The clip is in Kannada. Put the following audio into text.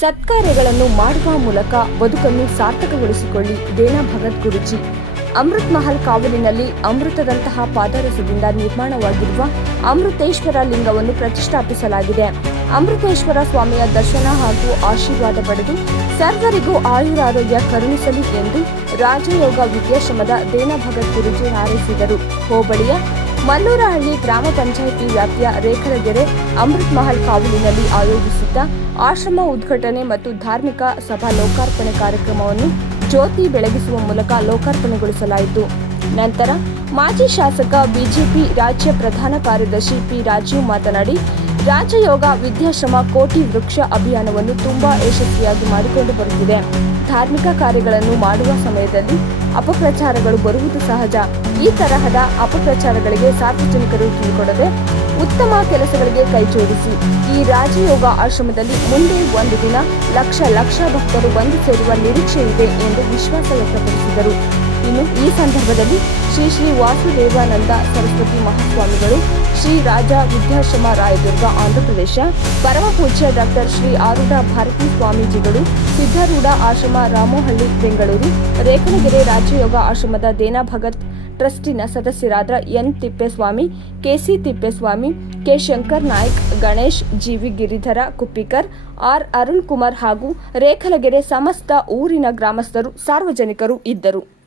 ಸತ್ಕಾರ್ಯಗಳನ್ನು ಮಾಡುವ ಮೂಲಕ ಬದುಕನ್ನು ಸಾರ್ಥಕಗೊಳಿಸಿಕೊಳ್ಳಿ. ದೇನಾ ಭಗತ್ ಗುರೂಜಿ. ಅಮೃತ್ ಮಹಲ್ ಕಾವಲಿನಲ್ಲಿ ಅಮೃತದಂತಹ ಪಾದರಸದಿಂದ ನಿರ್ಮಾಣವಾಗಿರುವ ಅಮೃತೇಶ್ವರ ಲಿಂಗವನ್ನು ಪ್ರತಿಷ್ಠಾಪಿಸಲಾಗಿದೆ. ಅಮೃತೇಶ್ವರ ಸ್ವಾಮಿಯ ದರ್ಶನ ಹಾಗೂ ಆಶೀರ್ವಾದ ಪಡೆದು ಸರ್ವರಿಗೂ ಆಯುರಾರೋಗ್ಯ ಕರುಣಿಸಲಿ ಎಂದು ರಾಜಯೋಗ ವಿದ್ಯಾಶ್ರಮದ ದೇನಾ ಭಗತ್ ಗುರೂಜಿ ಹಾರೈಸಿದರು. ಹೋಬಳಿಯ ಮಲ್ಲೂರಹಳ್ಳಿ ಗ್ರಾಮ ಪಂಚಾಯಿತಿ ವ್ಯಾಪ್ತಿಯ ರೇಖಲಗೆರೆ ಅಮೃತ್ ಮಹಲ್ ಕಾವಲಿನಲ್ಲಿ ಆಯೋಜಿಸಿದ್ದ ಆಶ್ರಮ ಉದ್ಘಾಟನೆ ಮತ್ತು ಧಾರ್ಮಿಕ ಸಭಾ ಲೋಕಾರ್ಪಣೆ ಕಾರ್ಯಕ್ರಮವನ್ನು ಜ್ಯೋತಿ ಬೆಳಗಿಸುವ ಮೂಲಕ ಲೋಕಾರ್ಪಣೆಗೊಳಿಸಲಾಯಿತು. ನಂತರ ಮಾಜಿ ಶಾಸಕ ಬಿಜೆಪಿ ರಾಜ್ಯ ಪ್ರಧಾನ ಕಾರ್ಯದರ್ಶಿ ಪಿ ರಾಜೀವ್ ಮಾತನಾಡಿ, ರಾಜಯೋಗ ವಿದ್ಯಾಶ್ರಮ ಕೋಟಿ ವೃಕ್ಷ ಅಭಿಯಾನವನ್ನು ತುಂಬಾ ಯಶಸ್ವಿಯಾಗಿ ಮಾಡಿಕೊಂಡು ಬರುತ್ತಿದೆ. ಧಾರ್ಮಿಕ ಕಾರ್ಯಗಳನ್ನು ಮಾಡುವ ಸಮಯದಲ್ಲಿ ಅಪಪ್ರಚಾರಗಳು ಬರುವುದು ಸಹಜ. ಈ ತರಹದ ಅಪಪ್ರಚಾರಗಳಿಗೆ ಸಾರ್ವಜನಿಕರು ಕಿವಿಕೊಡದೆ ಉತ್ತಮ ಕೆಲಸಗಳಿಗೆ ಕೈಜೋಡಿಸಿ. ಈ ರಾಜಯೋಗ ಆಶ್ರಮದಲ್ಲಿ ಮುಂದೆ ಒಂದು ದಿನ ಲಕ್ಷ ಭಕ್ತರು ಬಂದು ಸೇರುವ ನಿರೀಕ್ಷೆ ಇದೆ ಎಂದು ವಿಶ್ವಾಸ ವ್ಯಕ್ತಪಡಿಸಿದರು. ಇನ್ನು ಈ ಸಂದರ್ಭದಲ್ಲಿ ಶ್ರೀ ವಾಸುದೇವಾನಂದ ಸರಸ್ವತಿ ಮಹಾಸ್ವಾಮಿಗಳು, ಶ್ರೀ ರಾಜ ವಿದ್ಯಾಶ್ರಮ ರಾಯದುರ್ಗ ಆಂಧ್ರಪ್ರದೇಶ, ಪರಮ ಪೂಜ್ಯ ಡಾಕ್ಟರ್ ಶ್ರೀ ಆರೂಢ ಭಾರತೀ ಸ್ವಾಮೀಜಿಗಳು, ಸಿದ್ಧಾರೂಢ ಆಶ್ರಮ ರಾಮೋಹಳ್ಳಿ ಬೆಂಗಳೂರು, ರೇಖಲಗೆರೆ ರಾಜಯೋಗ ಆಶ್ರಮದ ದೇನಾ ಭಗತ್ ಟ್ರಸ್ಟಿನ ಸದಸ್ಯರಾದ N Thippeswamy, KC Thippeswamy, K Shankar Naik, Ganesh, GV Giridhara Kuppikar, R Arun Kumar ಹಾಗೂ ರೇಖಲಗೆರೆ ಸಮಸ್ತ ಊರಿನ ಗ್ರಾಮಸ್ಥರು ಸಾರ್ವಜನಿಕರು ಇದ್ದರು.